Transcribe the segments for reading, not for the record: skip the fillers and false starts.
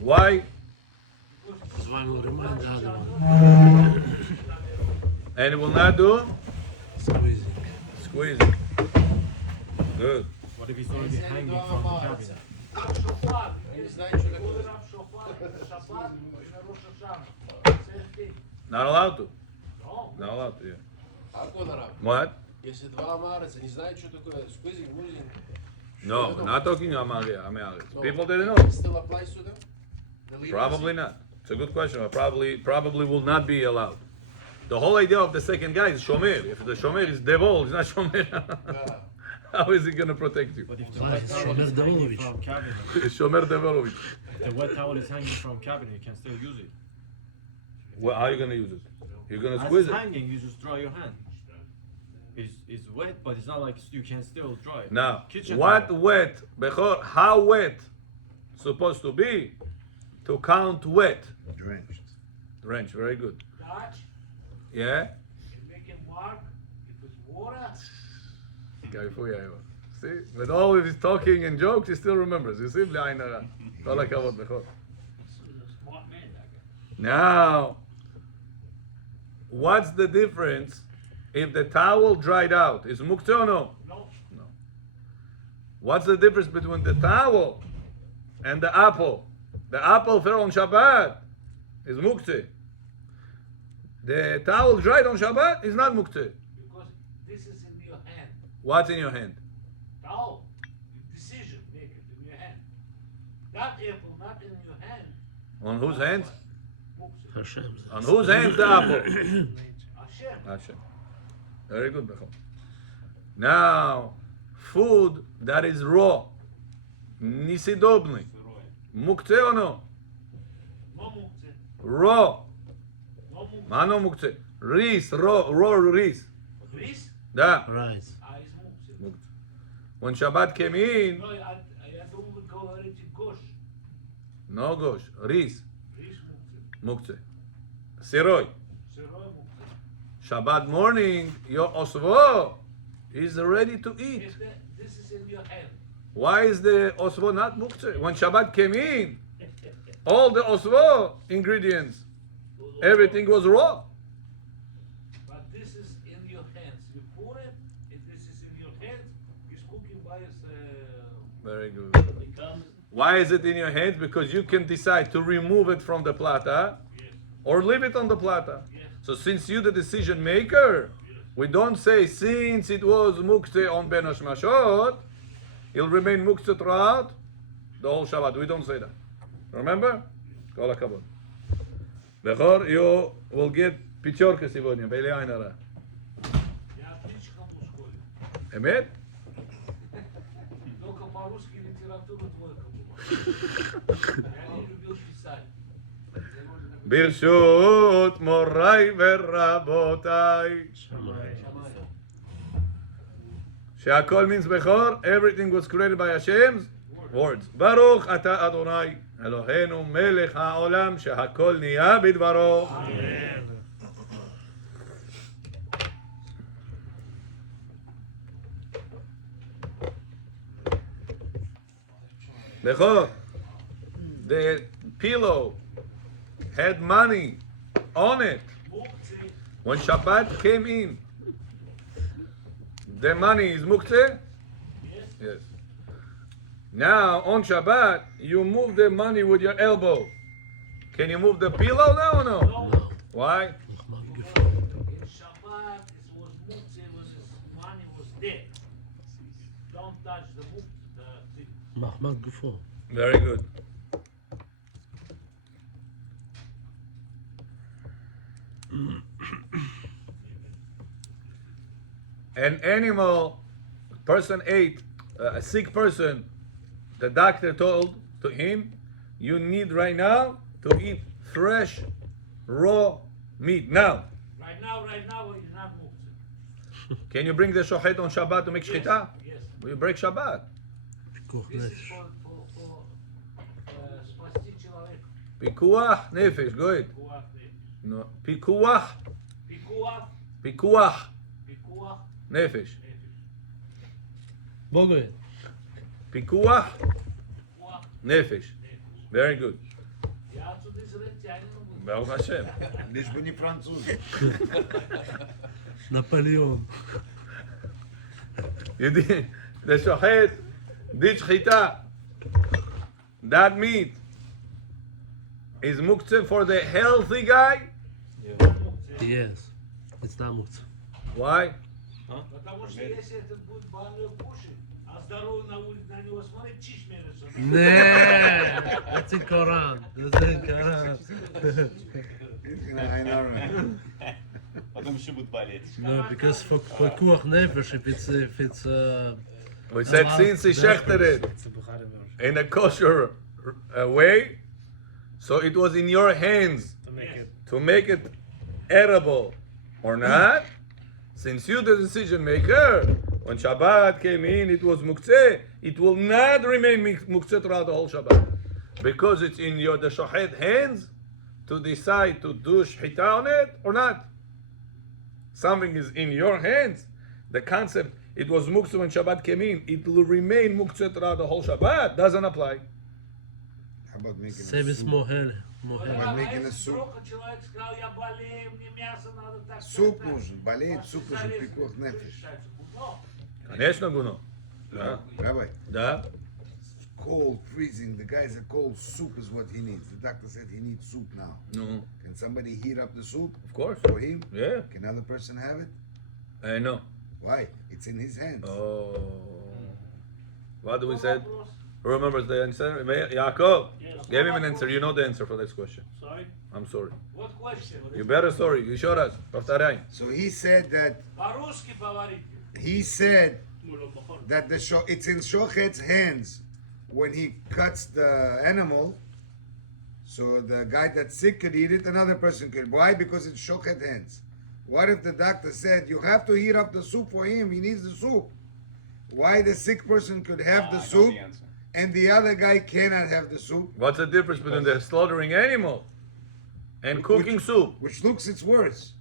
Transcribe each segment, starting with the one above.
Why? Because one will remind the other one. And it will not do Squeezing. squeezing. Good. What if he's already hanging from the cabinet? שופר, כולם שופר, שבת וראש השנה. Same thing. Not allowed to. No. Not allowed to. Yeah. Ako da rab? What? Если два амареца не знают, что такое squeezing, moving, No, not talking Amaria. so People didn't it know. still applies to them? The leaders? Probably not. It's a good question. Probably will not be allowed. The whole idea of the second guy is shomer. If the shomer is devil, it's not shomer. Yeah. How is he going to protect you? But if the Why wet is towel Shomer is hanging Devolovich? from cabinet, Shomer Develovich. if the wet towel is hanging from cabinet, you can still use it. Well, how are you going to use it? You're going to As squeeze it's it. hanging, you just dry your hand. It's wet, but it's not like you can still dry it. Now, Kitchen what towel. wet? Bechor, how wet supposed to be to count wet? Drenched. Drench, very good. Touch, Yeah? you make a mark, if it's water, See? With all of his talking and jokes, he still remembers. You see? B'li ayin hara. Kol hakavod, Bechor. smart man, that guy. Now, what's the difference if the towel dried out? Is muktzeh or no? No. No. What's the difference between the towel and the apple? The apple fell on Shabbat is muktzeh. The towel dried on Shabbat is not muktzeh. Because this is in your hand. What's in your hand? Now, decision, make it in your hand. That apple not in your hand. On whose hands? Muktzeh. Hashem's. On whose hands the apple? Hashem. Hashem. Very good, Bechor. Now, food that is raw, nisidobny, muktzeh or no? No muktzeh. Raw. No muktzeh. מה לא מוקצה? ריס, raw ריס. Ris? Da. Rice. Is muktzeh. מוקצה. When Shabbat came in, No, I don't even go already gosh. no gosh, ריס, Ris muktzeh. מוקצה. סירוי. Siroi muktzeh. Shabbat morning, your osvo is ready to eat. If this is in your hand. Why is the osvo not muktzeh? When Shabbat came in, all the osvo ingredients, everything was raw. But this is in your hands. You pour it, if this is in your hands, it's cooking by Very good. becomes Why is it in your hands? Because you can decide to remove it from the plata yes, or leave it on the plata. yes, So since you the decision maker, we don't say since it was muktzeh on Ben Hashmashot, it'll remain muktzeh throughout the whole Shabbat. We don't say that. Remember? Kol hakavod. Bechor, you will get пятерка сегодня. Бели айн хара. я отлично в школе. Эмет? Только по-русски литература двойка была. Я не любил писать. ברשות מוריי ורבותיי. שהכל means בכור, everything was created by Hashem's words. ברוך אתה אדוני, אלוהינו מלך העולם, שהכל נהיה בדברו. בכור, the pillow had money on it. Мукции, When Shabbat came in, the money is muktzeh? yes, Yes. Now, on Shabbat, you move the money with your elbow. Can you move the pillow now or no? no. Why? In Shabbat, it was muktzeh, was his money was there. Don't touch the muktzeh, the thing. מחמד גופו. Very good. An animal, person ate, a sick person, the doctor told to him, you need right now to eat fresh, raw meat. Now, Right now, it's not muktzeh. can you bring the shochet on Shabbat to make shechita? Yes. You break Shabbat. פיקוח This is נפש. for спасти человека. Pikuach nefesh, good. Пикуах, No, pikuach, пикуах, pikuach пикуах, nefesh. בוגד. Pikuach пикуах. nefesh. Very good. Ja, zu dieser Entscheidung. Baruch Hashem. לишь бы не французы. נפוליאון. You did, the shochet did shchita. That meat is muktzeh for the healthy guy. Yes. It's not мукце. Why? Потому что если этот будет больной кушать, а здоровый на улице на него смотреть, чиж мерится. Nee, that's in Quran. That's in Quran. I know. Потом еще будут болеть. No, because for kuach nefesh, if it's We said allowed, since he that's shechted it it's a Bukhari version. in a kosher way, so it was in your hands to make it edible or not. Since you the decision maker, when Shabbat came in, it was muktzeh. It will not remain muktzeh throughout the whole Shabbat because it's in the shochet hands to decide to do shchita on it or not. Something is in your hands. The concept, it was muktzeh when Shabbat came in. It will remain muktzeh throughout the whole Shabbat. Doesn't apply. How about making Same as mohel. But making a soup. Человек сказал, я болею, мне мясо надо так. Суп нужен, болеет, суп нужен, пикух нефиш. Конечно, Guno. Да. Rabbi, Да. cold, freezing, the guy said cold soup is what he needs. The doctor said he needs soup now. No. Can somebody heat up the soup Of course. for him? Yeah. Can another person have it? No. Why? It's in his hands. Oh. What do we say? Who remembers the answer? Yaakov. Give him an answer. You know the answer for this question. Sorry? I'm sorry. What question? You better sorry. You showed us. Повторяй. So he said that По-русски говорите. he said that it's in Shochet's hands when he cuts the animal. So the guy that's sick could eat it, another person could. Why? Because it's Shochet hands. What if the doctor said you have to heat up the soup for him? He needs the soup. Why the sick person could have the I know soup the answer. and the other guy cannot have the soup? What's the difference between the slaughtering animal and cooking soup? Which looks it's worse.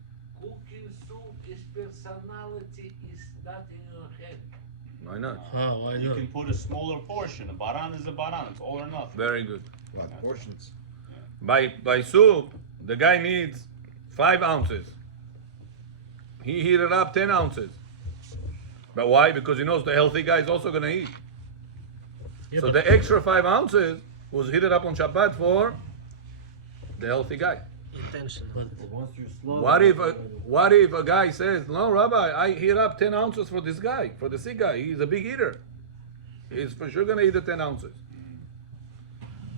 Cooking soup is personality is not in your head. Why not? Oh, why You not? can put a smaller portion. A baran is a baran. It's all or nothing. Very good. What portions? By soup, the guy needs 5 ounces. He heated up 10 ounces. But why? Because he knows the healthy guy is also going to eat. Yeah, So but the extra 5 ounces was heated up on Shabbat for the healthy guy. intention. But Once you slow What if a guy says, no, Rabbi, I heat up 10 ounces for this guy, for the sick guy. He's a big eater. He's for sure going to eat the 10 ounces.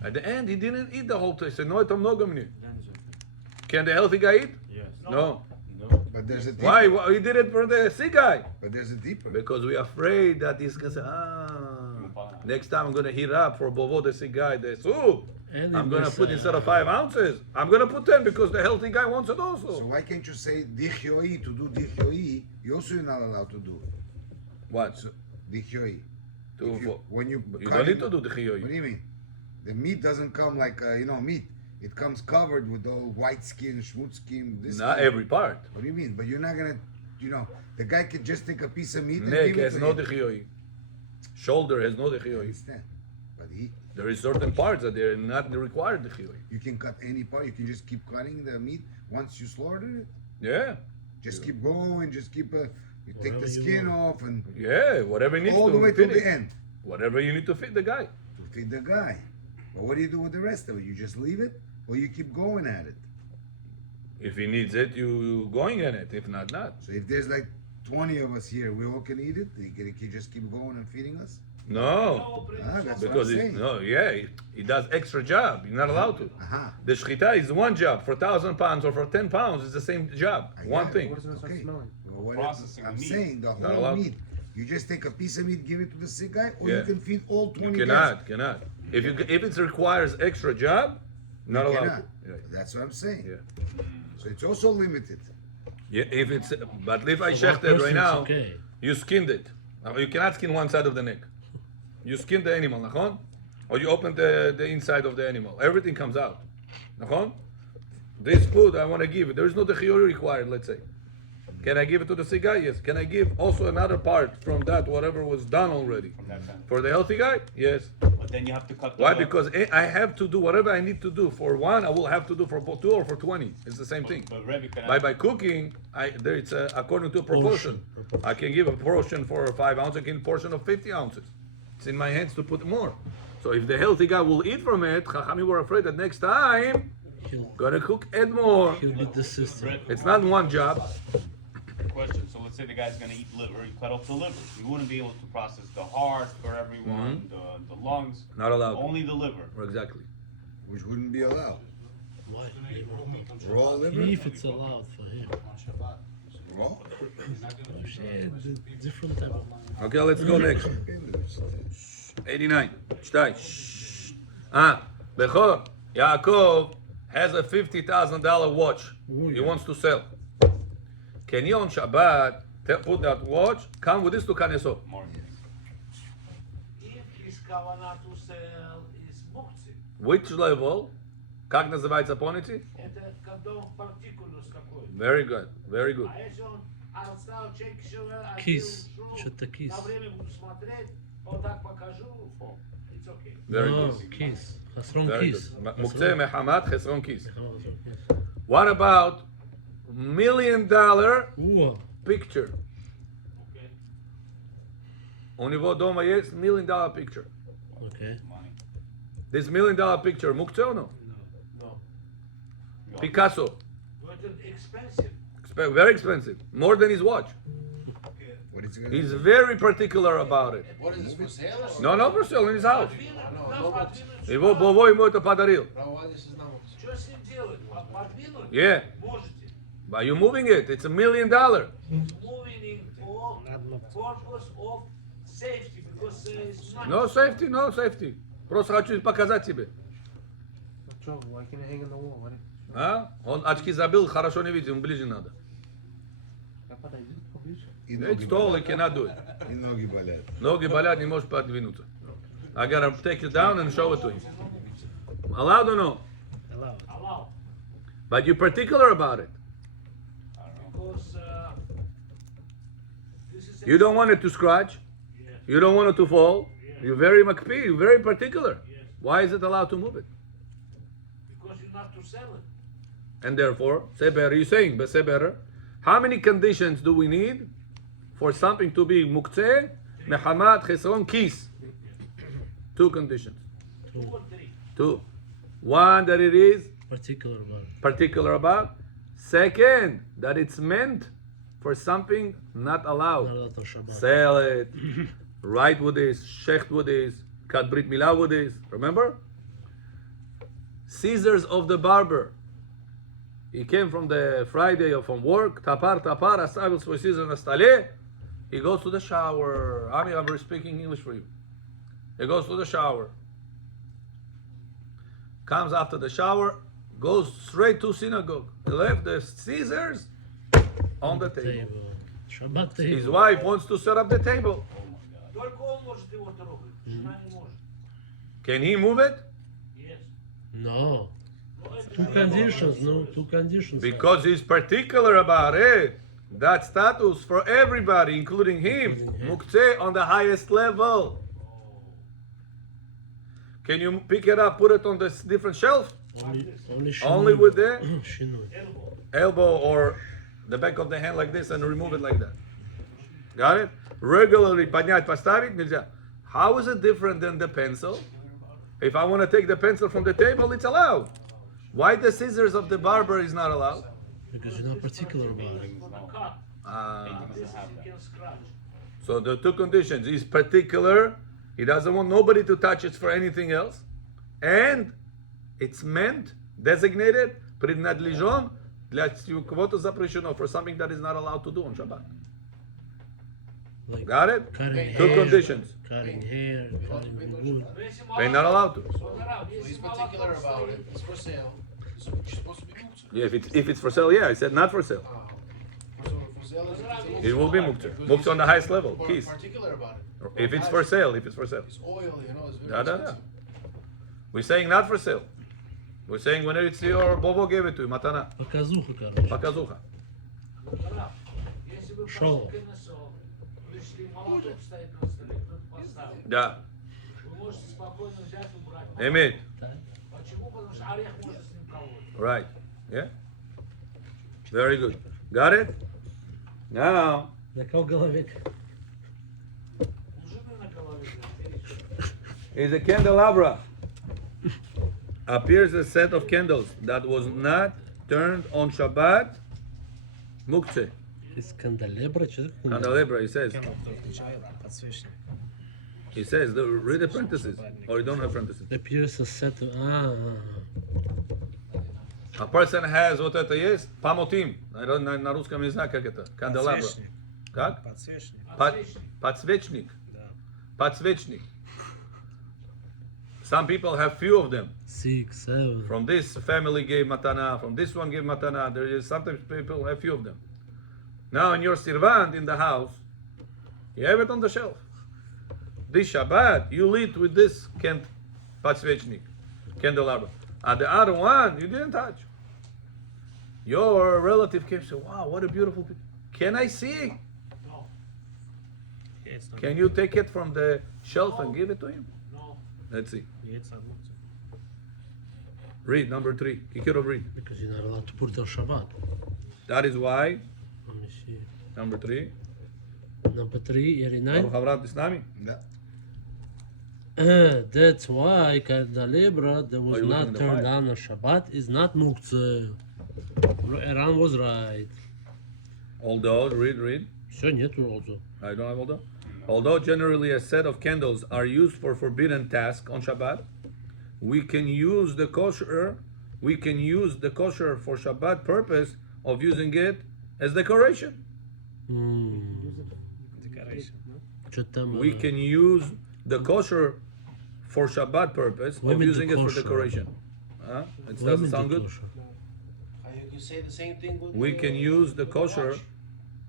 At the end, he didn't eat the whole thing. He said, no, it's no gamni. Can the healthy guy eat? Yes. No. But there's a deeper. Why? He did it for the sick guy. But there's a deeper. Because we're afraid that he's going to say, next time I'm going to heat up for Bovo, the sick guy, the soup. and I'm it going to was, put instead of 5 ounces, I'm going to put 10 because the healthy guy wants it So also. why can't you say dichyoi to do dichyoi? You also you're not allowed to do it. What? So dichyoi. To- If you, when you You cut don't need it- to do the What do chiyoi. you mean? The meat doesn't come like meat. It comes covered with all white skin, schmutz skin. This Not skin. every part. What do you mean? But you're not gonna, the guy could just take a piece of meat and Neck give it has to no him. chiyoi. Shoulder has no I chiyoi. understand. But There is certain parts that they're not required chiyoi. you can cut any part. You can just keep cutting the meat once you slaughtered it. Yeah. Just keep going. Just keep. You take Whatever the you skin want. off and Yeah. Whatever needs all to the way to fit the it. end Whatever you need to fit the guy. to feed the guy. But what do you do with the rest of it? You just leave it, or you keep going at it. If he needs it, you going in it. If not, not. So if there's like 20 of us here, we all can eat it. Can he just keep going and feeding us? No. That's Because what I'm he, saying. no, yeah, he does extra job. You're not allowed to. Uh-huh. The shchita is one job. For 1,000 pounds or for 10 pounds, it's the same job. I One got it. thing. Okay. Well, what Processing I'm meat. saying the Not whole allowed. meat. You just take a piece of meat, give it to the sick guy, or Yeah. you can feed all 20 You guys. cannot. If it requires extra job, not You allowed. cannot. To. That's what I'm saying. Yeah. So it's also limited. Yeah, if it's but if I for one shechted right person, now, it's okay. you skinned it. Now, you cannot skin one side of the neck. You skin the animal, nachon? Or you open the inside of the animal. Everything comes out. Nachon? This food I want to give it. There is no techiyori required, let's say. Can I give it to the sick guy? Yes. Can I give also another part from that, whatever was done already? From that time. For the healthy guy? Yes. But then you have to cut the Why? Because I have to do whatever I need to do. For one, I will have to do for 2 or for 20. It's the same thing. But Rebbe, can I, By cooking, it's according to a proportion. I can give a portion for 5 ounces. I can portion of 50 ounces. It's in my hands to put more. So if the healthy guy will eat from it, Chachamim were afraid that next time gotta cook and more. He'll beat the system. It's not one job. question. So let's say the guy's gonna eat liver, you cut off the liver. We wouldn't be able to process the heart for everyone, the lungs. Not allowed. Only the liver. Exactly. Which wouldn't be allowed. Why? Raw liver? If it's allowed for him. Raw? Different type of Okay, let's go next. 89. שתיים. Bechor, Yaakov has a $50,000 watch. He wants to sell. Can he on Shabbat put that watch, come with this to Kaneso? If his kavanah to sell is muktzeh, Which level? Как называется, помните? это кадом particulus какой. Very good, very good. А если он оставил чек, Kiss. Что-то kiss. на время буду смотреть, вот так покажу, it's okay. Very No, good. kiss. חסרון Very kiss. good. מוקצה מחמת חסרון כיס. חסרון kiss. What about $1 million Ooh. picture? Okay. У него дома есть $1 million picture. Okay. Money. This $1 million picture, мукце or no? No. Picasso. But it's expensive. Very expensive. More than his watch. What is he gonna He's do? very particular about it. What is this for sale? or- No, no, for sale in his house. No, Его Бово ему это подарил. Ovadia says no. Что с ним делать? Подвинуть? Yeah. Можете. But you're moving it. It's $1 million. Moving in for purpose of safety, because it's not. No safety, no safety. Просто хочу показать тебе. Why can't I hang on the wall? Why А? Он очки забыл, хорошо не видит, ему ближе надо. И It's tall, he cannot do it. И ноги болят. Ноги болят, не может подвинуться. I gotta take it down and show it to him. Allowed or no? Allow. But you're particular about it. Because this is You don't want it to scratch. Yes. You don't want it to fall. You're very makpi, you're very particular. Yes. Why is it allowed to move it? Because you're not to sell it. And therefore, say better, you're saying, but say better. How many conditions do we need for something to be muktzeh, mehamat, chesron, kis? 2 conditions. 2 or 3. 2. One, that it is Particular about it. particular about. Second, that it's meant for something not allowed. Not allowed on Shabbat. Sell it, write with this, shecht with this, cut brit milah with this. Remember? Scissors of the barber. He came from the Friday or from work. Tapar, asabel for scissors na stale. He goes to the shower. I'm speaking English for you. He goes to the shower. Comes after the shower, goes straight to synagogue. He left the scissors on the table. Table. Shabbat His table. wife wants to set up the table. Только он может его трогать. Жена не может. Can he move it? Yes. No. Two conditions, no? Two conditions. Because he's particular about it. That status for everybody, including him. Muktzeh on the highest level. Can you pick it up, put it on this different shelf? Only with the Shinui. elbow or the back of the hand like this and remove it like that. Got it? Regularly поднять, поставить нельзя. How is it different than the pencil? If I want to take the pencil from the table, it's allowed. Why the scissors of the barber is not allowed? Because you're not particular about it. For the cut. This is you can scratch. So the 2 conditions. He's particular. He doesn't want nobody to touch it for anything else. And it's meant, designated, предназначен для кого-то запрещено, for something that is not allowed to do on Shabbat. Like Got it? cutting 2 hair, conditions. cutting hair, cutting wood. Но если They're not allowed to. молоко, So если he's particular молоко about стоит, it. It's for sale. It's supposed to be muktzah. Yeah, if it's for sale, yeah. I said not for sale. For sale is it's It will be muktzah. Muktzah on the highest level. Keys. particular about it. If it's for sale, if it's for sale. It's oil, you know, it's very Da, da, da. expensive. We're saying not for sale. We're saying when it's your Bobo gave it to you, matana, Показуха, короче. показуха. Если бы Шоу. пошли кинесо, пришли, молоток стоит на столе, кто-то поставил. Да. Вы можете спокойно взять, убрать. Эмит. Почему? Потому что орех может с ним колоть. Right. Yeah. Very good. Got it? Now, На кого головик? У жены на голове, видите? is a candelabra. Appears a set of candles that was not turned on Shabbat. Muktzeh. Из канделебра, что такое? Candelabra, he says. Подсвечник. He says, read the parentheses. Or you don't have parentheses. Appears a set of... A person has вот это есть, памотим. На русском не знаю, как это. Candelabra. Подсвечник. Как? Подсвечник. Подсвечник. Да. Подсвечник. Some people have few of them. 6, 7. From this family gave matana, from this one gave matana. There is sometimes people have few of them. Now in your servant in the house, you have it on the shelf. This Shabbat, you lit with this подсвечник, candelabra. And the other one, you didn't touch. Your relative came and said, wow, what a beautiful picture. Can I see? No, Яйца. Can you take it from the shelf and give it to him? no. Let's see. Яйца мукцы. Read number 3. Kikiro, read. Because you're not allowed to put it on Shabbat. That is why, Let me see. number 3. Number 3, 89. Baruch Avram, is nami? Yeah. That's why candelabra that was you looking not in the turned file? on Shabbat is not muktzeh. Aaron was right. Although, read. Все, нету also. I don't have although. Although generally a set of candles are used for forbidden task on Shabbat, we can use the kosher for Shabbat purpose of using it as decoration. Decoration. Что там? We can use the kosher for Shabbat purpose What do of you mean using the it for kosher? decoration. Huh? It What doesn't is sound the good. kosher? You can say the same thing with We can use the kosher.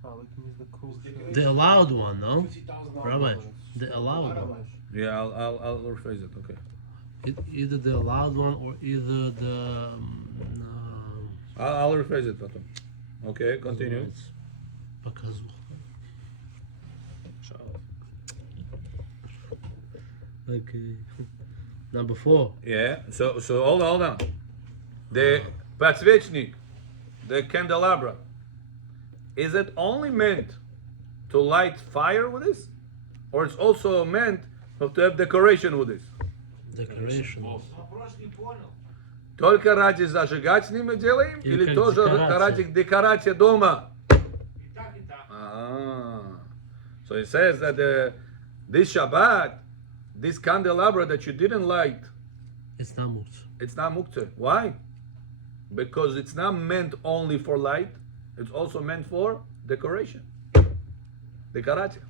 Oh, we can use the kosher. The allowed one, no? $50,000. Rabbi, the allowed one. Yeah, I'll rephrase it. Okay. Either the allowed one or either the. I'll rephrase it, Tatum. Okay, continue. Because. Okay. Number 4. Yeah. So hold on. The подсвечник, the candelabra, is it only meant to light fire with this, or it's also meant to have decoration with this? Decoration. Вопрос не понял. Только ради зажигать с ним мы делаем, Или или как тоже декорация? ради декорации дома? И так, и так. So it says that this Shabbat, this candelabra that you didn't light, It's not muktzeh. it's not muktzeh. Why? Because it's not meant only for light, it's also meant for decoration. Декорация.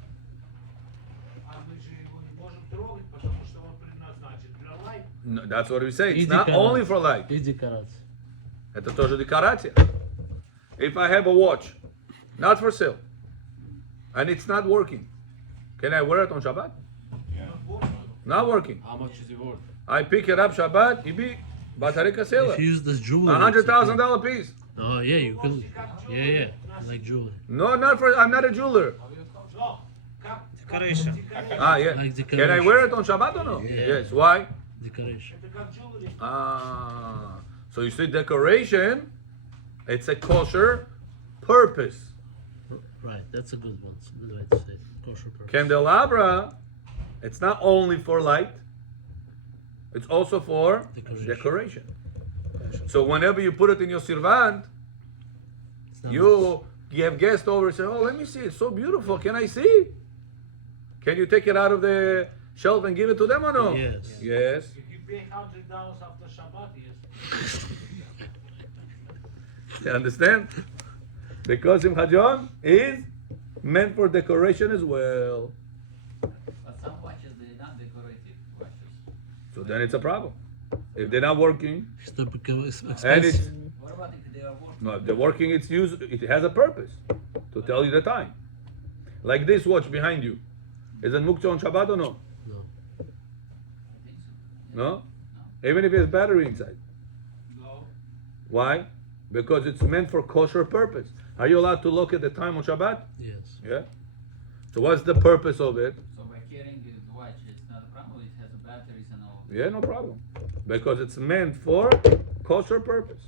А мы же его не можем трогать, потому что он предназначен для лайка. No, that's what we say. It's И not декорация. only for light. И декорация. Это тоже декорация. If I have a watch, not for sale, and it's not working, can I wear it on Shabbat? Not working. How much is it worth? I pick it up Shabbat, ibi, batarika seller. If you use this jewelry. $100,000 piece. Oh yeah, you can. Yeah, like jewelry. No, not for. I'm not a jeweler. Но, как Decoration. Yeah. Like Can I decoration. wear it on Shabbat or no? Yes. Why? Decoration. это как jewelry. So you see, decoration, it's a kosher purpose. Right, that's a good one. It's a good way to say it. Kosher purpose. Candelabra, it's not only for light, it's also for Decoration. decoration. So whenever you put it in your servant, It's not you have guests over and say, oh, let me see, it's so beautiful, can I see? Can you take it out of the shelf and give it to them or no? Yes. Yes. If you pay $100 after Shabbat, yes. You understand? Because Chazon is meant for decoration as well. But some watches, they're not decorative watches. So then it's a problem. If they're not working, Что become and it's expensive. What about if they are working? no, if they're working, it's used. It has a purpose to tell you the time. Like this watch behind you, is it muktzah on Shabbat or no? No. I think so. No, even if it has battery inside. No. Why? Because it's meant for kosher purpose. Are you allowed to look at the time on Shabbat? Yes. Yeah. So what's the purpose of it? So by carrying the watch, it's not a problem. It has batteries and all. Yeah, no problem. Because it's meant for kosher purpose.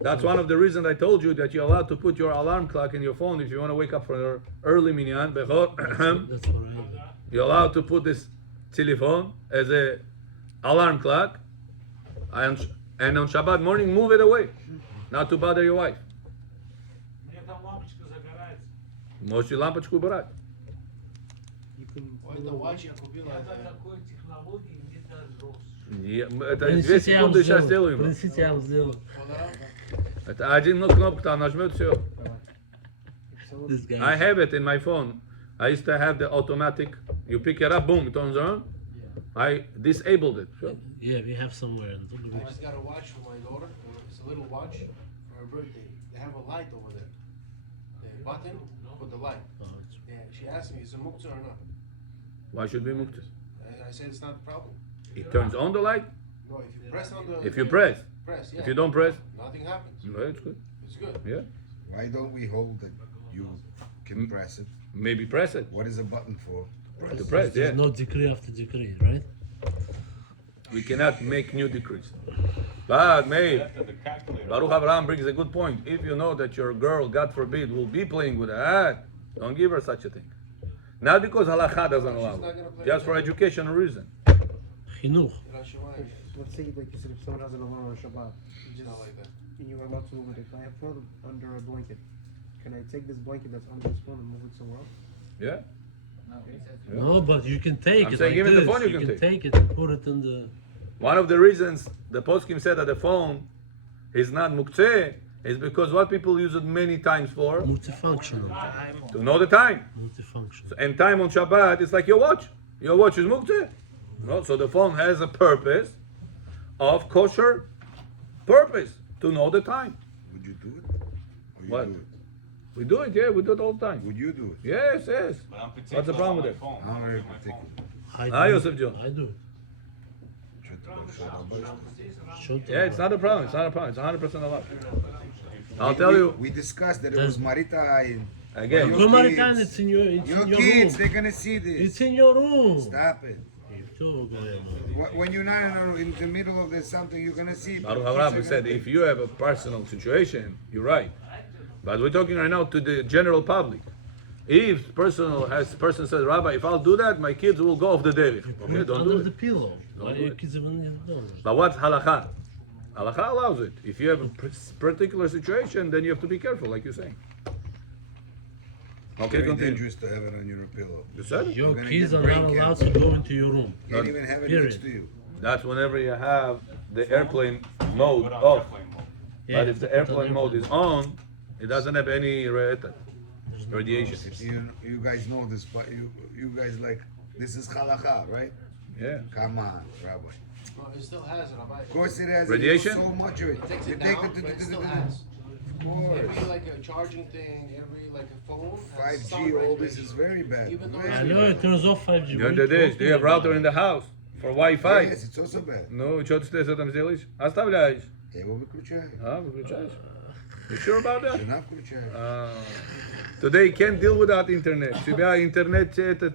That's one of the reasons I told you that you're allowed to put your alarm clock in your phone if you want to wake up for your early minyan. That's what I do. You're allowed to put this telephone as a alarm clock, and on Shabbat morning move it away, not to bother your wife. Мне там лампочка загорается. Можете лампочку убрать. You can. Ой, это watch я купил. Я до такой технологии не дорос. Это 2 Принесите, я вам секунды сейчас сделаю. сделаем. Принесите, я вам сделаю. Это один кнопку там нажмет, все. This guy. I have it in my phone. I used to have the automatic. You pick it up, boom, it turns on. I disabled it. Sure. Yeah, we have somewhere in the I just got a watch for my daughter. It's a little watch for her birthday. They have a light over there. The button for the light. Oh, it's- And she asked me, is it muktzah or not? Why should we move this? And I said, it's not a problem. It turns on the light. No, if you press on the... If you press. Press, yeah. If you don't press, Nothing happens. no, it's good. It's good. Yeah. Why don't we hold that you can press it? Maybe press it. What is a button for? To press, yeah. There's no decree after decree, right? We cannot make new decrees. But maybe After the calculator. Baruch Abraham brings a good point. If you know that your girl, God forbid, will be playing with that, don't give her such a thing. Not because halakha doesn't allow it, just for educational reason. Chinuch. Let's say, like you said, if someone has an alarm on Shabbat, you Not just like that. and you're about to move it. If I have phone under a blanket, can I take this blanket that's under this phone and move it somewhere else? Yeah. No, it says No, but you can take I'm it saying like even the this. phone you you can can take. take it and put it in the. One of the reasons the poskim said that the phone is not muktzeh is because what people use it many times for? Multifunctional. To know the time. Multifunctional. And time on Shabbat is like your watch. Your watch is muktzeh. No? So the phone has a purpose of kosher purpose to know the time. Would you do it? Or you What? do it? We do it, yeah, we do it all the time. Would you do it? Yes, yes. But I'm particular What's the problem on with my it? phone. I'm very On my phone. particular. I do. Yosef Joe. I do. Should Yeah, it's not a problem. It's not a problem. It's 100% allowed. I'll tell you We discussed that it was Marita and again. Your Go kids. Maritain, it's in your, it's your in your kids, room. they're gonna see this. It's in your room. Stop it. You too, go ahead. When you're not in the middle of this something, you're gonna see. Baruch Kids are Avraham gonna said, think. if you have a personal situation, you're right. But we're talking right now to the general public. If person says, Rabbi, if I'll do that, my kids will go off the derech. Put Okay, it don't under do the it. pillow. Why Don't do do your it. kids even know? But what's halakha? Halakha allows it. If you have a particular situation, then you have to be careful, like you're saying. Okay, Very continue. dangerous to have it on your pillow. You said it? Your gonna kids get are brain not allowed cancer. to go into your room. Can't even have it Period. next to you. That's whenever you have the airplane mode Put on off. airplane mode. Yeah, But you if the have to put airplane mode is on, it doesn't have any radiation. You guys know this, but you guys like this is halakha, right? Yeah. Come on, Rabbi. No, it still has it, Rabbi. Of course it has. Radiation? So much of it. It takes You it take down, but it still has. Of course. Every like a charging thing, every like a phone has some 5G, all this radiation. is very bad. Even though Very I it's- know it turns off 5G. You What know are that is. Do talking you have router about? in the house for Wi-Fi? Yes, it's also bad. Ну, что ты с этим сделаешь? Оставляешь. Я его выключаю. Выключаешь. You sure about that? Жена включает. Today you can't deal without internet. У тебя интернет этот...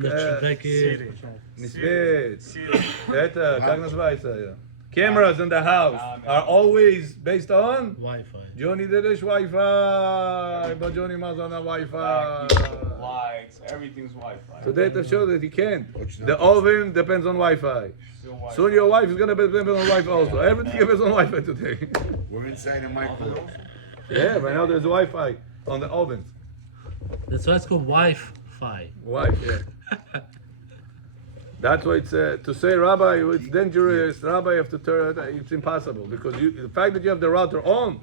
Сири. Не свет. Это, как называется? Cameras in the house are always based on... Wi-Fi. Johnny didn't Wi-Fi, but Johnny must on a Wi-Fi. Lights, everything's Wi-Fi. Today to show that you can't. Точно. The oven depends on Wi-Fi. Still Wi-Fi. Soon your wife is gonna depend on Wi-Fi also. Everything depends on Wi-Fi today. We're inside a microwave. Yeah, right now there's Wi-Fi on the ovens. That's why it's called Wi-Fi. Wi, yeah. That's why it's to say, Rabbi, it's dangerous. Rabbi, you have to turn it. It's impossible because the fact that you have the router on,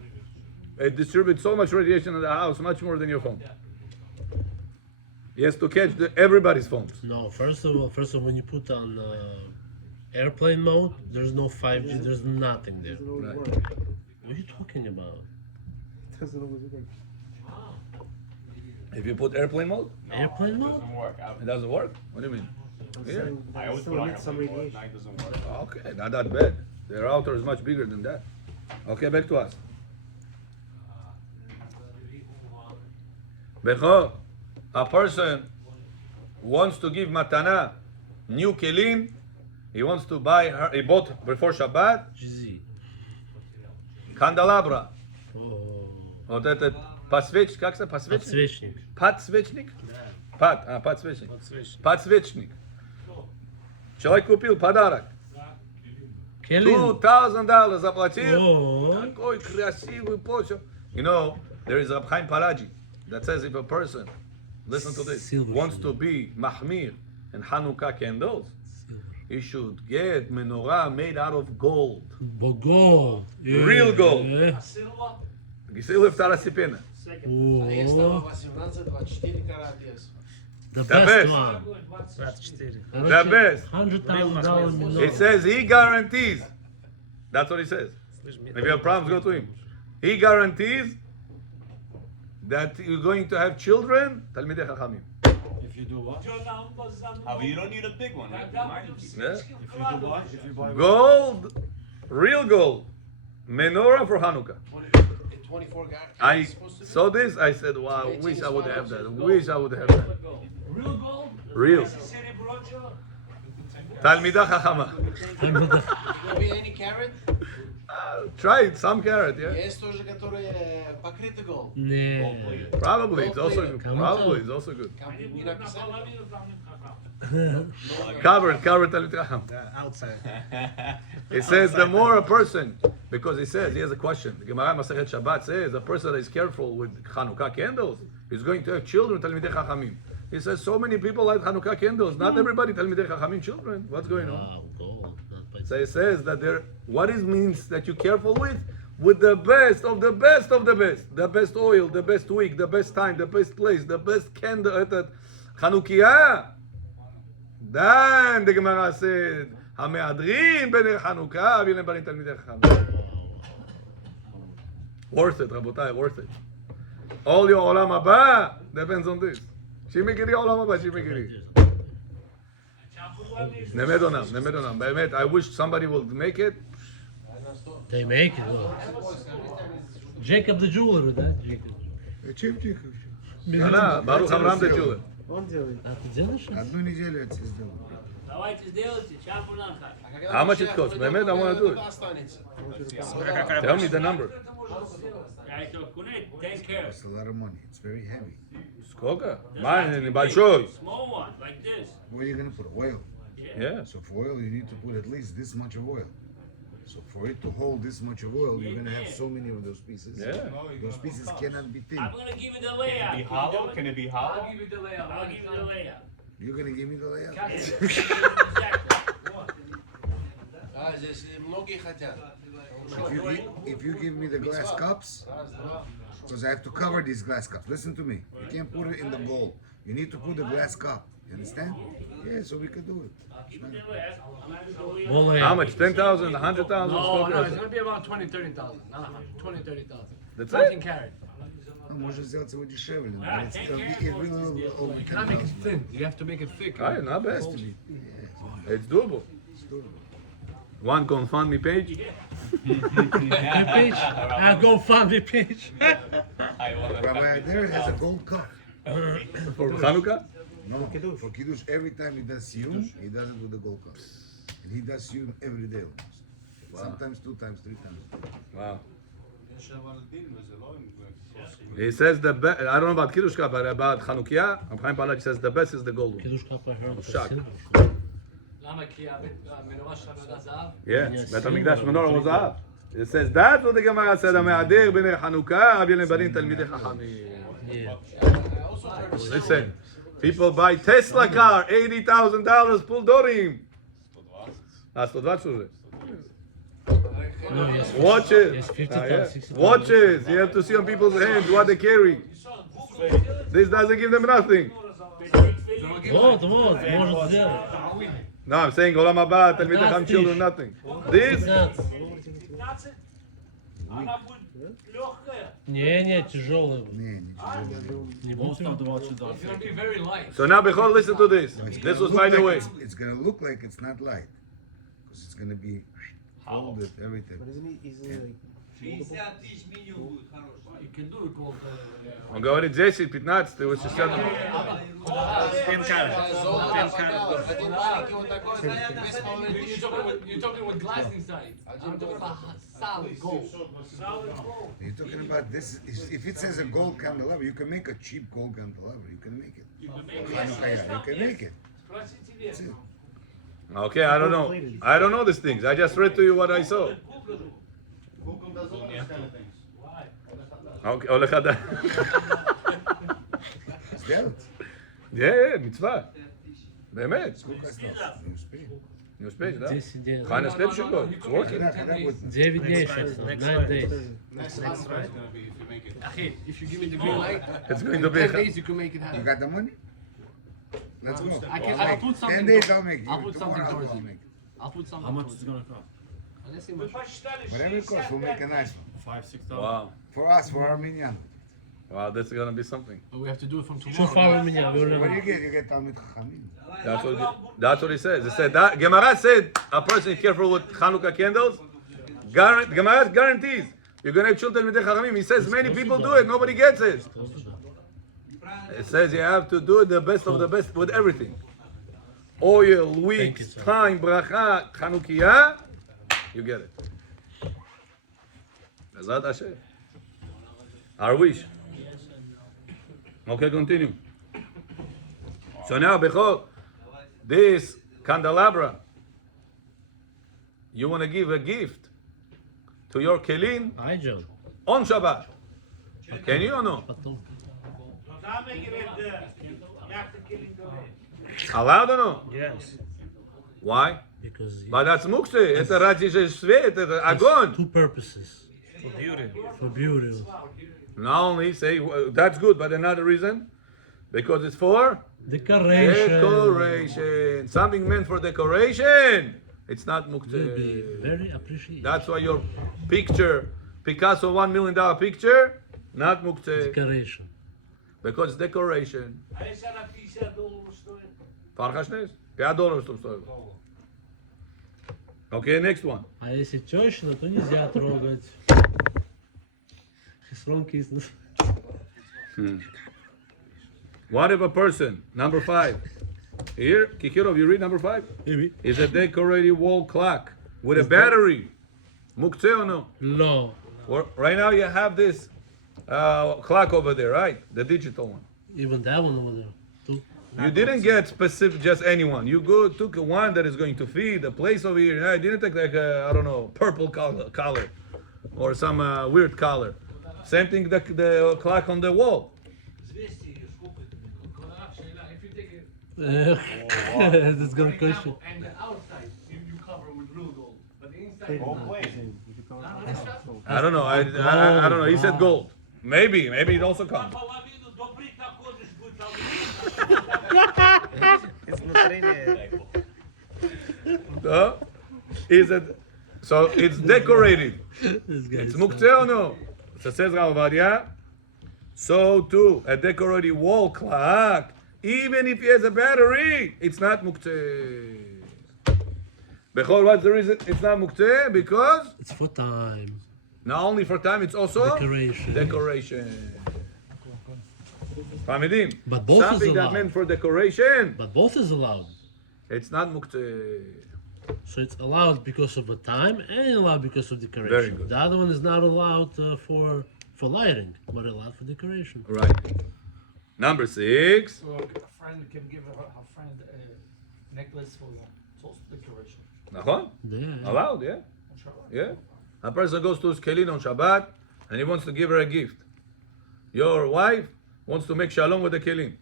it distributes so much radiation in the house, much more than your phone. He has to catch everybody's phones. No, first of all, when you put on airplane mode, there's no 5G. There's nothing there. Doesn't always Right. work. What are you talking about? Doesn't always work. If you put airplane mode, Airplane It mode? doesn't work. it doesn't work. What do you mean? I'm Yeah. saying I that it always still put on emits some airplane mode. radiation. Night doesn't work. Okay, not that bad. The router is much bigger than that. Okay, back to us. Bechor, a person wants to give matana, new kelim. He wants to buy her. He bought before Shabbat GZ. candelabra. Oh. Вот этот подсвечник, как это подсвечник? Подсвечник. Подсвечник? Подсвечник. Подсвечник. Подсвечник. Человек купил подарок. Келин. $2,000 заплатил. Oh. Такой красивый почерк. You know, there is a Chaim Paraji that says if a person, listen to this, Silver wants shell. to be mahmir and Hanukkah candles, he should get menorah made out of gold. Gold. Real gold. Yeah. Silva, Гисилы второстепенно. А есть там Oh. 18, 24 карат есть. The The best best. one. 24. The best. $100,000 He says he guarantees. That's what he says. If you have problems, go to him. He guarantees that you're going to have children. Talmidei Chachamim. If you do what? But you don't need a big one. Right? Yeah. If you do what? If you buy Gold, real gold, menorah for Hanukkah. 24 guys. I saw this. I said, "Wow, wish I would have that. Wish I would have that." Real gold? Real. City brocho? Talmidah Chachama. Will be any carrot? Try it. Some carrot, yeah. Есть тоже, которые покрыты gold. Yeah. Probably it's also good. Come Probably on. it's also good. Там не написали. Covered Talmidei Chacham. Outside. It says the more a person, because it says, here's a question. The Gemara Masechet Shabbat says a person that is careful with Hanukkah candles is going to have children, Talmidei Chachamim. He says so many people like Hanukkah candles. Not everybody Talmidei Chachamim children. What's going on? Wow, gold. Not by So it says that there, what it means that you're careful with the best of the best of the best. The best oil, the best week, the best time, the best place, the best candle at the Chanukiah. Then the Gemara said, המהדרין בנר חנוכה, אביהם בנים תלמידי חכמים. Worth it, רבותיי, worth it. All your עולם הבא depends on this. שמכירי עולם הבא, שמכירי. נמד עונם, באמת, I wish somebody would make it. They make it. Oh. Jacob the jeweler with that. Jacob. ברוך אברהם the jeweler. Он делает. А ты делаешь это? Одну неделю это сделал. Давайте сделайте, чапуланка. How much it costs? באמת, I want to do it. Останется. Tell me the number. Take care. It's a lot of money. It's very heavy. Сколько? Mine, большой. Small one, like this. Where are you going to put oil? Yeah. So for oil, you need to put at least this much of oil. So for it to hold this much of oil, you're going to have so many of those pieces. Yeah. Those pieces cannot be thin. I'm gonna give you the layout. Be hollow? Can it be hollow? I'll give you the layout. I'll give you the layout. You're going to give me the layout? Exactly. А, здесь многие хотят. If you give me the glass cups, because I have to cover these glass cups. Listen to me. You can't put it in the bowl. You need to put the glass cup. You understand? Yeah, so we could do it. How much? 10,000, 100,000? No, it's going to be about 20, 30,000. Not 100, 20, 30,000. That's 19 it? carat. Может сделать его дешевле, but it's going to be it will over You cannot make it thin. You have to make it thick. Right, not bad. to be. It's doable. One GoFundMe page. Page? I'll go find the page. Rabbi there has a gold cup. For Hanukkah? No, for Kiddush, every time he does Siyum, he does it with the gold cup. And he does Siyum every day almost. Sometimes 2 times, 3 times. Wow. He says the best, I don't know about Kiddush Cup, but about Chanukiah, Chaim Palach says the best is the gold one. Kiddush cup I heard. Shock. למה? כי המנורה שלנו הייתה זהב? Yeah, Yes, בית המקדש מנורה was up. It says that what the Gemara said, המהדר בנר חנוכה, אבי לבנים תלמידי חכמים. Yeah. Listen, people buy Tesla car, $80,000, פולדורים. 120 уже. No, yes. Watches. Yes, 50,000, Yeah. 60,000. Watches. You have to see on people's hands what they carry. This doesn't give them nothing. Вот, может сделать. No, I'm saying עולם הבא, תלמידי חכם children, nothing. This, 15. 15? Она будет легкая. Не, тяжелый. Не тяжело. Не Most будет. of the watches are It's going to be very light. so now Bechor, listen to this. It's This gonna was look by the like way. It's going to look like it's not light. Because it's going to be folded, everything. But isn't he easily like 50 тысяч минимум будет хороший. You can do it called. Он говорит 10-15, лучше 7. You're talking with glass inside. I'm talking about solid gold. You're talking about this. If it says a gold candelabra, you can make a cheap gold candelabra. You can make it. You can make it. That's it. Okay, I don't know. I don't know these things. I just read to you what I saw. Google does all these kind of things. Okay, הולך לדעת. מצווה. באמת. You speak, да? 10 дней. Kind следующий год. It's working. 9 дней сейчас, 9 days. Next month, right? It's gonna be if you make it. Hey, if you give me the green light, It's going to 10 be... days you can make it You happen. got the money? Let's go. I'll put 10 something. days I'll make it. I'll put something Tomorrow towards I'll it. make it. I'll put something. How much towards is it gonna cost? Let's see Мы much. посчитали Whatever it costs, we'll make a nice one. 5-6,000. Wow. For us, for Armenian. Wow, this is going to be something. But we have to do it from Шо tomorrow. фару меня, What do говорю. you get? You get Talmid Chachamim. That's what he says. He said that Gemara said a person is careful with Hanukkah candles. Gemara guarantees you're going to have children with the Chachamim. He says many people do it, nobody gets it. It says you have to do the best of the best with everything. Oil, weeks, time, bracha, Chanukiah, you get it. Bezat Hashem. Our wish. Okay, continue. So now, Bechol, this candelabra, you want to give a gift to your kelim Hi, John. on Shabbat. Can you or no? Потом. Allowed or no? Yes. Why? Because But that's mukse. Это ради же свет, это огонь. two purposes. For beauty. Not only say that's good, but another reason, because it's for Decoration. decoration. Something meant for decoration. It's not Will be mukte. very appreciated. That's why your picture, Picasso $1 million picture, not mukte. Decoration. Because it's decoration. А если она $50 стоит? Пархашнес? $5 чтобы стоило. Okay, next one. А если тещина, то нельзя трогать. Хисрон киснес. What if a person, number 5, here, Kikirov, you read number 5? Maybe. Is a decorated wall clock with a battery. Muktzeh or no? No. Right now you have this clock over there, right? The digital one. Even that one over there. Too. You didn't get specific, just anyone. You took one that is going to feed a place over here. I didn't take like a, I don't know, purple color or some weird color. Same thing, the clock on the wall. If you take it That's a good question. and the outside you cover with real gold, but the inside. Gold plate. I don't know. I don't know. He said gold. Maybe it also comes. Половину до брит находишь, будет там. So, is it? So it's decorated. This guy It's is muktzeh or no? So says Rabbi Ovadia. So too, a decorated wall clock, even if it has a battery, it's not muktzeh. Bechol, what's the reason it's not muktzeh? Because It's for time. not only for time, it's also Decoration. decoration. Fahmidim? But both is Something that allowed. meant for decoration, But both is allowed. it's not muktzeh. So it's allowed because of the time and allowed because of decoration. Very good. The other one is not allowed for lighting, but allowed for decoration. Right. Number 6. So a friend can give her friend a necklace for toast decoration. Nachon? Yeah. Allowed, yeah. Yeah. A person goes to his kelin on Shabbat and he wants to give her a gift. Your wife wants to make shalom with the kelin.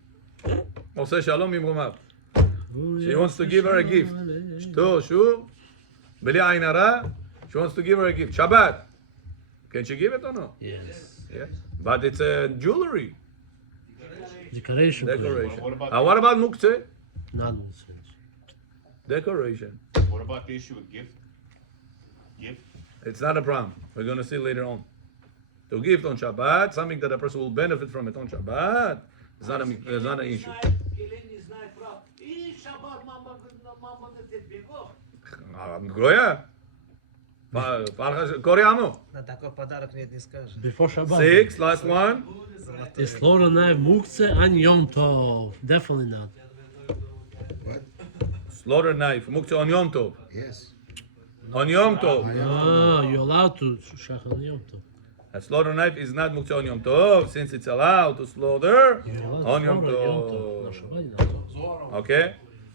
Or say shalom imrumav. She wants to give her a gift. Shto, shu, beli ayin hara. She wants to give her a gift. Shabbat. Can she give it or no? Yes. Yeah. But it's a jewelry. Decoration. Decoration. What about What about muktzeh? Nonsense. Decoration. What about the issue with gift? Gift? It's not a problem. We're going to see later on. To gift on Shabbat, something that a person will benefit from it on Shabbat, it's not an issue. Келин не знает прав. И шаббат мама на терпегов. Goya. Koreano. На такой подарок нет, не скажешь. Before Shabbat. 6, last one. Is slaughter knife muktzeh and Yom Tov? Definitely not. Slaughter knife. Muktzeh on Yom Tov. Yes. On Yom Tov. Ah, you're allowed to shach on Yom Tov. A slaughter knife is not muktzeh on Yom Tov, since it's allowed to slaughter You're allowed on to Yom slaughter on Tov. No, Shabbat, no. Okay?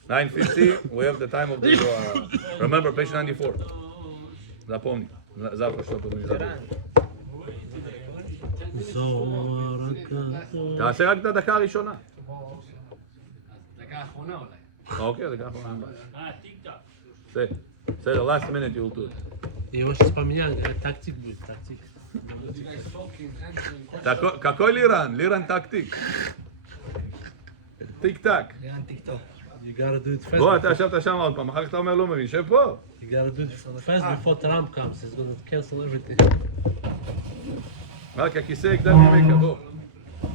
9:50, we have the time of the Zohar. Remember, page 94. Запомни. Завтра что будем делать. Zohar הקדוש. תעשה רק את הדקה הראשונה. דקה האחרונה אולי. אוקיי, דקה האחרונה. Say the last minute you'll do it. Его сейчас поменяли, тактик будет, тактик. какой Лиран? Лиран тактик. טיק-טק. You gotta do it fast. בוא, אתה ישבת שם עוד פעם, אחר כך אתה אומר לא מבין, שב פה. You gotta do it fast before Trump comes. He's gonna cancel everything. רק הכיסא יגדל ממכה, בוא.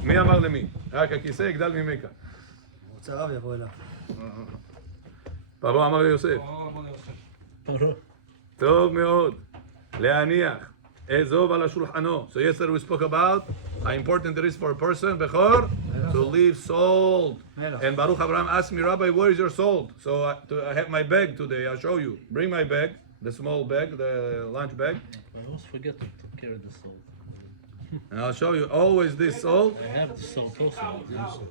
מי אמר למי? רק הכיסא יגדל ממכה. רוצה רב יבוא אליו. פרעה אמר ליוסף. טוב מאוד. להניח. אזוב על השולחנו. So yesterday we spoke about how important it is for a person, בכור, to leave salt. And Baruch Abraham asked me, Rabbi, where is your salt? So I have my bag today, I'll show you. Bring my bag, the small bag, the lunch bag. I always forget to carry the salt. And I'll show you always this salt. I have the salt also.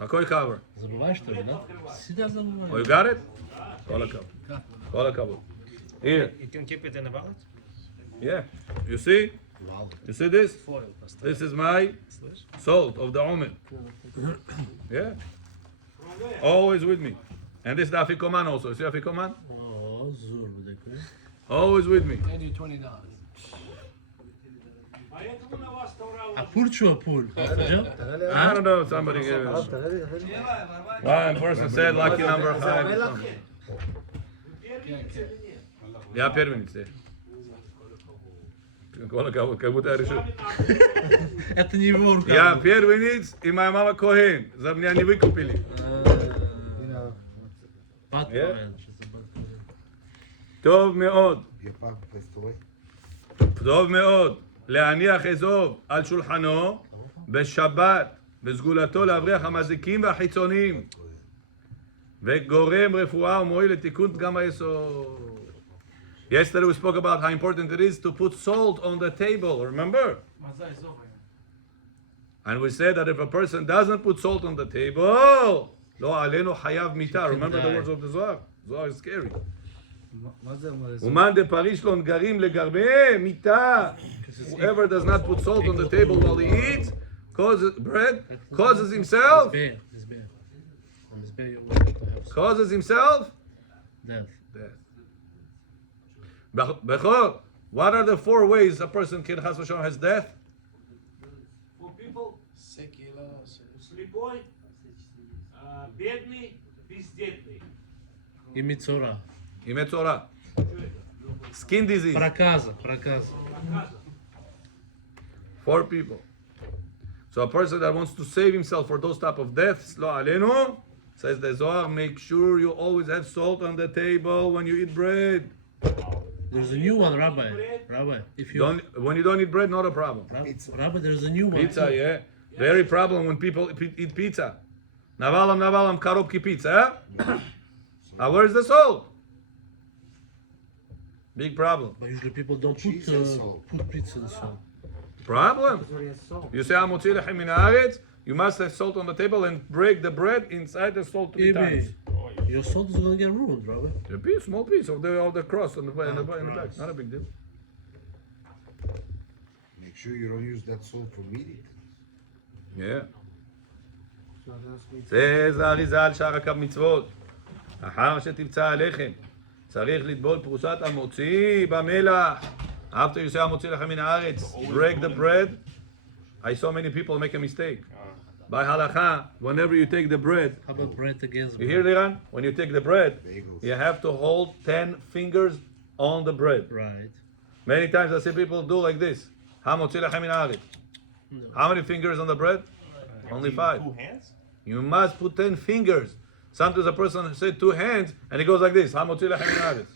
какой cover? Забываешь, что ли, да? Всегда забываю. Oh, you got it? כל הכבוד. כל הכבוד. Here. You can keep it in the wallet? Yeah. You see? You see this? This is my salt of the Omen. Yeah. Always with me. And this is the Afikoman also. You see Afikoman? Oh, zur bedekli. Always with me. Pay you $20. Apur chu apur. I don't know if somebody gave it. One person said lucky number 5. Я первенец. Как будто я решил. Это не его рука. Я первенец, и моя мама Коэн. За меня не выкупили. Batman. טוב מאוד. Your papa passed away. טוב מאוד. להניח אזוב על שולחנו בשבת, בסגולתו להבריח המזיקים והחיצוניים. וגורם רפואה ומועיל לתיקון פגם היסוד. Yesterday we spoke about how important it is to put salt on the table, remember? And we said that if a person doesn't put salt on the table, לא עלינו חייב מיתה. Remember the words of the Zohar? Zohar is scary. ומאן דפריש לו נגרים לגרבה מיתה. Whoever does not put salt on the table while he eats, causes himself Death. Bechor, what are the 4 ways a person can chas v'shalom has death? For people, слепой, бедный, бездетный. И мицура. Imetzora. Skin disease. Проказа. 4 people. So a person that wants to save himself for those type of deaths, lo alenu, says the Zohar, make sure you always have salt on the table when you eat bread. There's a new one, Rabbi. If you When you don't eat bread, not a problem. Rabbi, there's a new one. Pizza, yeah. Very problem when people eat pizza. Navalam karobki pizza. Now where's the salt? Big problem. But usually people don't Cheese and salt. put pizza in salt. Problem. You say "Hamotzi lechem min haaretz," you must have salt on the table and break the bread inside the salt 3 times. Your salt is gonna get ruined, Rabbi. A piece, small piece of the crust in the back. Not a big deal. Make sure you don't use that salt for meat. Yeah. says האריזה על שאר הקו מצוות. אחר שתבצע הלחם, צריך לטבול פרוסת המוציא במלח. After you say המוציא לחם מן הארץ, break the bread. I saw many people make a mistake. By halacha, whenever you take the bread, How about bread against you bread? hear Liran? When you take the bread, Bagels. you have to hold 10 fingers on the bread. Right. Many times I see people do like this. המוציא לחם מן הארץ. How many fingers on the bread? Only 5. 2 hands? You must put 10 fingers. Sometimes a person said 2 hands and he goes like this. המוציא לחם מן הארץ.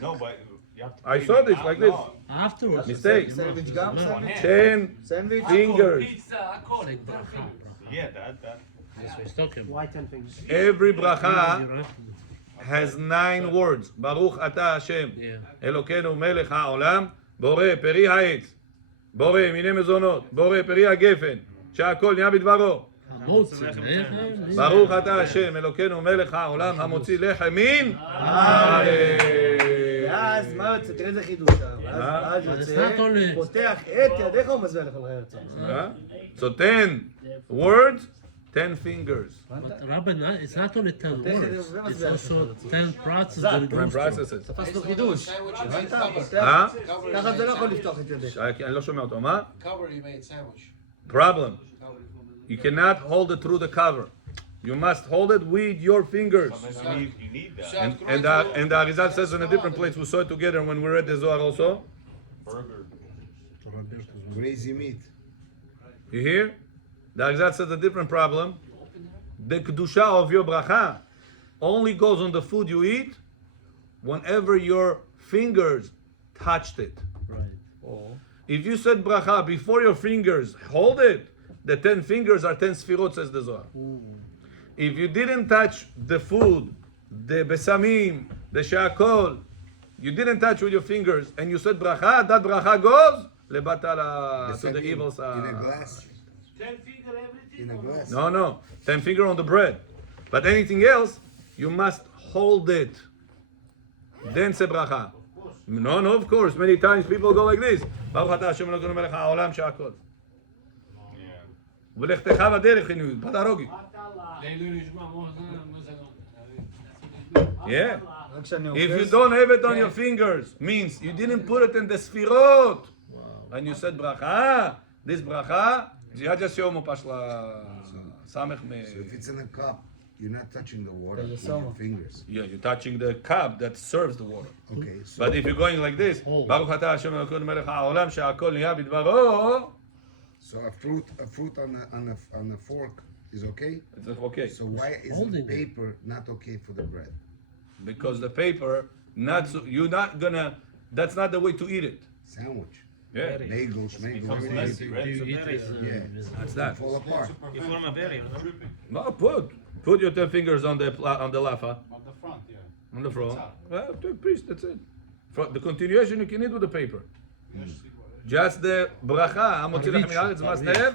No, but You have to I clean saw it this out. like this. No. Afterwards. Mistake. Sandwich gum, Doesn't sandwich? matter. 10 Sandwich? fingers. פיצה, הכל. Like bracha, bracha. Yeah, that. That's what he's talking about. Why 10 fingers? Every bracha You don't have to do- has 9 words. Baruch ata Hashem. Yeah. אלוקינו מלך העולם, בורא פרי העץ, בורא מיני מזונות, בורא פרי הגפן, שהכל נהיה בדברו. המוצא, לחם. ברוך אתה השם, אלוקינו מלך העולם, המוציא לחם מן הארץ. ואז מה יוצא? תראה איזה חידוש. אז יוצא, פותח את ידיך ומזווה לכל ארץ. So 10 words, 10 fingers. But Rabbi, it's not only 10 words, it's also 10 processes that it 10 goes through. processes. תפסנו חידוש. Sandwich אה? ככה זה לא יכול לפתוח את ידיך. אני לא שומע אותו, מה? cover you made sandwich. Problem. You cannot hold it through the cover. You must hold it with your fingers. Sometimes you need that. And the Arizal says in a different place, we saw it together when we read the Zohar also. Burger. Crazy meat. You hear? The Arizal says a different problem. The kedusha of your bracha only goes on the food you eat whenever your fingers touched it. Right. If you said bracha before your fingers hold it, the 10 fingers are 10 sfirot, says the Zohar. If you didn't touch the food, the besamim, the shakol, you didn't touch with your fingers, and you said bracha, that bracha goes lebatala, to the evil In a side. glass. 10 finger everything? In a glass. No, 10 finger on the bread. But anything else, you must hold it. Then say bracha. No, of course. Many times people go like this. Baruch atah Hashem Elokeinu melech haolam shakol. ולכתך בדרך חינוך, בדרוגי. Yeah. If you don't have it on your fingers, means you didn't put it in the sfirot. And you said bracha, this bracha, זיעת יסיום פשלה סמך מ... So if it's in a cup, you're not touching the water with your fingers. Yeah, you're touching the cup that serves the water. Okay, so But if you're going like this, ברוך אתה השם אלוקינו מלך העולם שהכל נהיה בדברו, so a fruit on a fork is okay. it's okay. So why isn't paper not okay for the bread? Because the paper, you're not gonna, that's not the way to eat it. Sandwich, Yeah. bagel, schmegel, Becomes everything. messy, right? You eat it, Yeah. That's that. Fall apart. No, put your 10 fingers on the lafa, On the front, yeah. on the front. Well, 2 pieces, that's it. For the continuation you can eat with the paper. Just the bracha, המוציא לחם מן הארץ, must have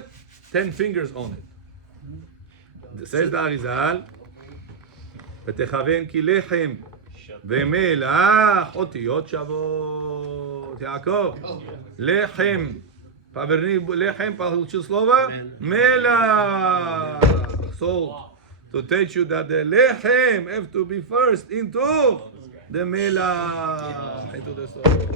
10 fingers on it. Says the Arizal, ותכוון כי לחם ומלח אותיות שוות. יעקב, לחם, поверни לחם, получил слово, מלח. So, to teach you that the לחם have to be first into the מלח, into the salt.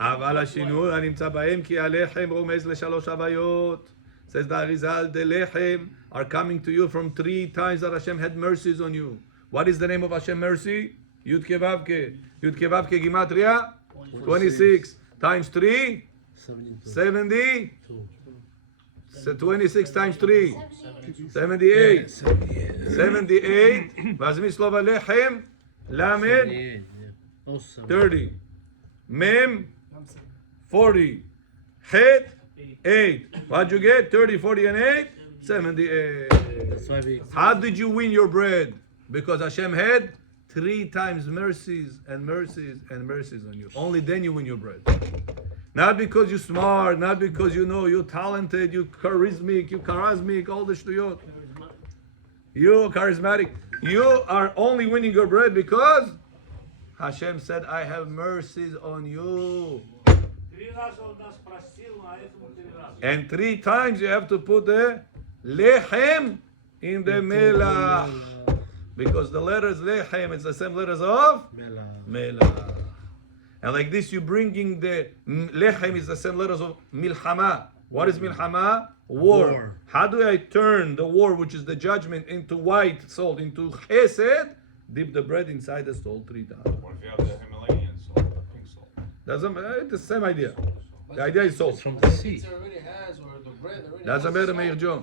אבל השינוי הנמצא בהם כי הלחם רומז לשלוש הוויות. Says the Arizal, the lechem are coming to you from 3 times that Hashem had mercies on you. What is the name of Hashem mercy? Yud Ke Vav Ke. Yud Ke Vav Ke Gematria? 26 times 3? 70? So 26 times 3? 78. 78. ואז מסלוב הלחם, למד, 30. Mem, 40. Het, 8. What'd you get? 30, 40, and 8? 78. That's why we... How did you win your bread? Because Hashem had 3 times mercies and mercies and mercies on you. Only then you win your bread. Not because you're smart, not because you know you're talented, you're charismatic, all the shtuyot. You're charismatic. You are only winning your bread because Hashem said, I have mercies on you. 3 раза он нас простил, а этому 3 раза. And 3 times you have to put the lechem in the melach. Because the letters lechem, it's the same letters of melach. And like this, you're bringing the lechem is the same letters of milchama. What is milchama? War. How do I turn the war, which is the judgment, into white salt, into chesed? Dip the bread inside the salt 3 times. What if you have the Himalayan salt, the pink salt? Doesn't it's the same idea. The idea is salt. From the sea. Pizza already has, or the bread already Doesn't has matter, salt. Meir John.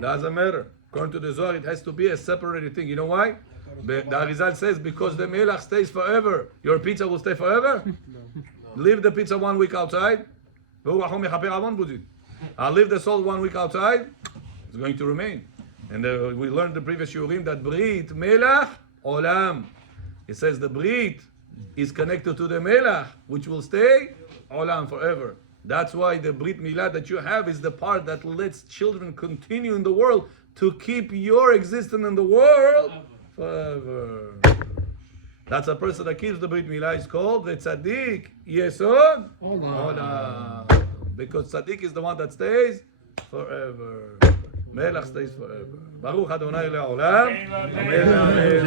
Doesn't matter. According to the Zohar, it has to be a separated thing. You know why? The Arizal says because the melach stays forever, your pizza will stay forever? Leave the pizza 1 week outside. I'll leave the salt 1 week outside. It's going to remain. And we learned the previous shurim that brit, melach, olam. It says the brit is connected to the melach, which will stay olam forever. That's why the brit milah that you have is the part that lets children continue in the world to keep your existence in the world forever. That's a person that keeps the brit milah is called the tzaddik yesod olam. Because tzaddik is the one that stays forever. Melach stays forever. Baruch Adonai le'olam. Amen.